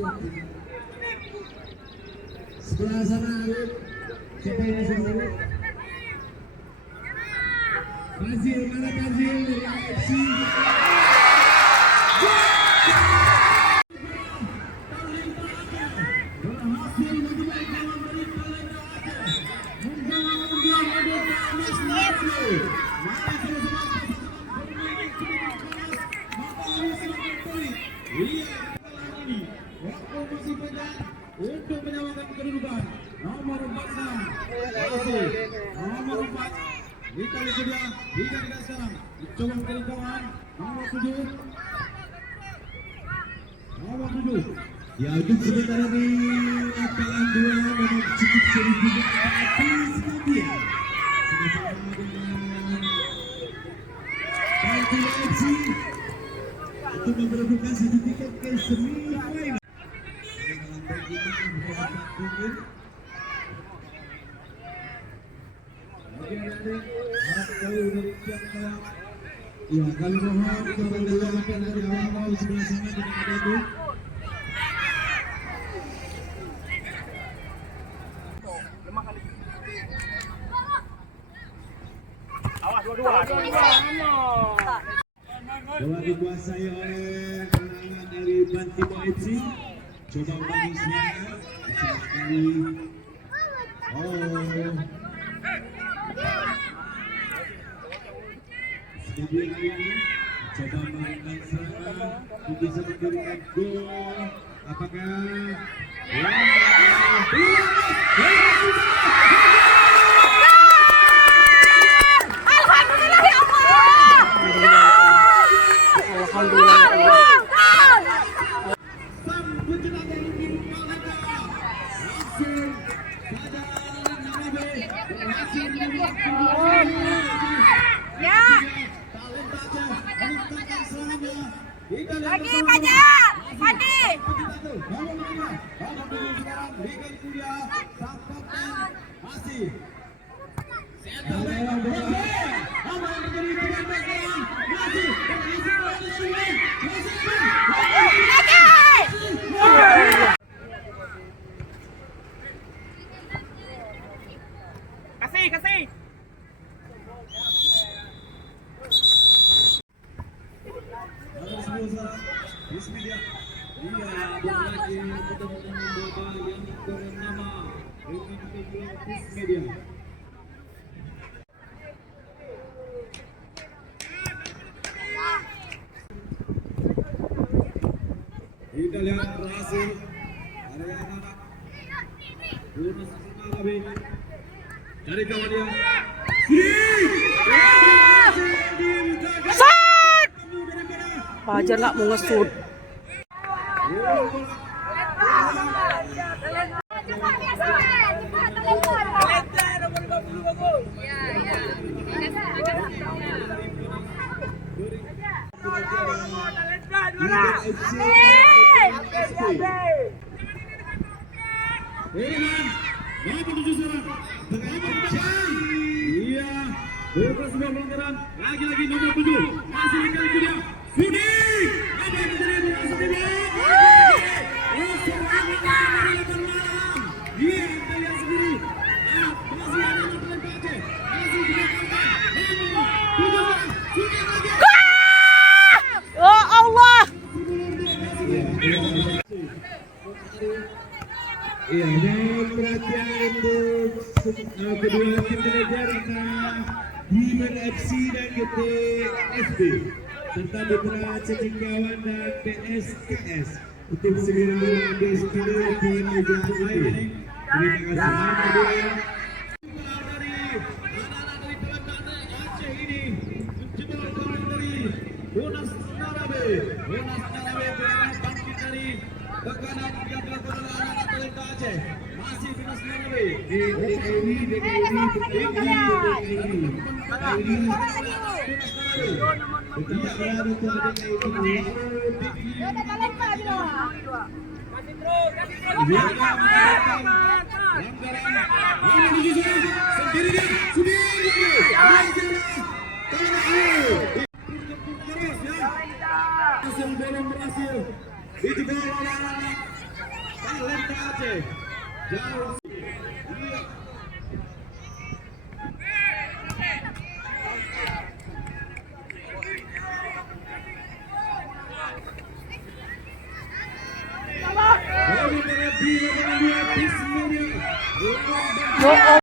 Sebelah sana Arif. Siapa yang masuk Arif? Brazil, mana Brazil dari AFC? Berhasil menjadi kawan dari Talenta Aceh. Membawa undian Merdeka Emas Merah. Mari sama-sama bermain cukup keras. Matahari semakin terik. Iya, ini waktu masih panjang untuk menyamakan kedudukan. Nomor 46 masih nomor 4 di kali kedua digantikan sekarang. Dicoba menjadi kawan nomor 7. Nomor 7. Ya, untuk sebentar ini lapangan 2 memang cukup sering juga, tapi sebagian sama-sama dengan Kalti FC untuk memperebutkan satu tiket ke semifinal. Ya, kali mohon tolong dilakukan dari awal sebelah sana tidak ada itu. Awas dua-dua. Bola dikuasai oleh serangan dari Bantimo FC. Coba ulangi serangan sekali. Kemudian ini coba melakukan serangan bisa memberikan gol. Apakah lagi banyak, Padi. Kasih. Bismillah. Iya, berlagi untuk membawa yang bernama Bismillah. Kita lihat berhasil. Ada yang anak. Bonus Malawi. Dari kawan dia. Fajar nggak mau ngesut. Iya, berpeluang pelanggaran. Lagi-lagi nomor 7 masih di kali kedua. Sudi, apa yang terjadi di atas ini? Iya, kita lihat sendiri. Masih ada yang terlepas Aceh. Masih dimakamkan. Oh Allah. Iya, dan perhatian untuk kedua tim manajer Dimen FC dan GTSB serta Putra Cendikawan dan PSKS untuk segera mengambil skill di meja ini. Terima kasih. Dari anak-anak dari Telantane Aceh ini menjebol gol dari Bonas Narabe bangkit dari tekanan yang dilakukan oleh anak-anak Telanta Aceh. Masih Bonas Narabe berhasil dijebol oleh anak-anak Talenta Aceh. Jauh. Lihat. Bola terlebih mengambil Bismillah. Ya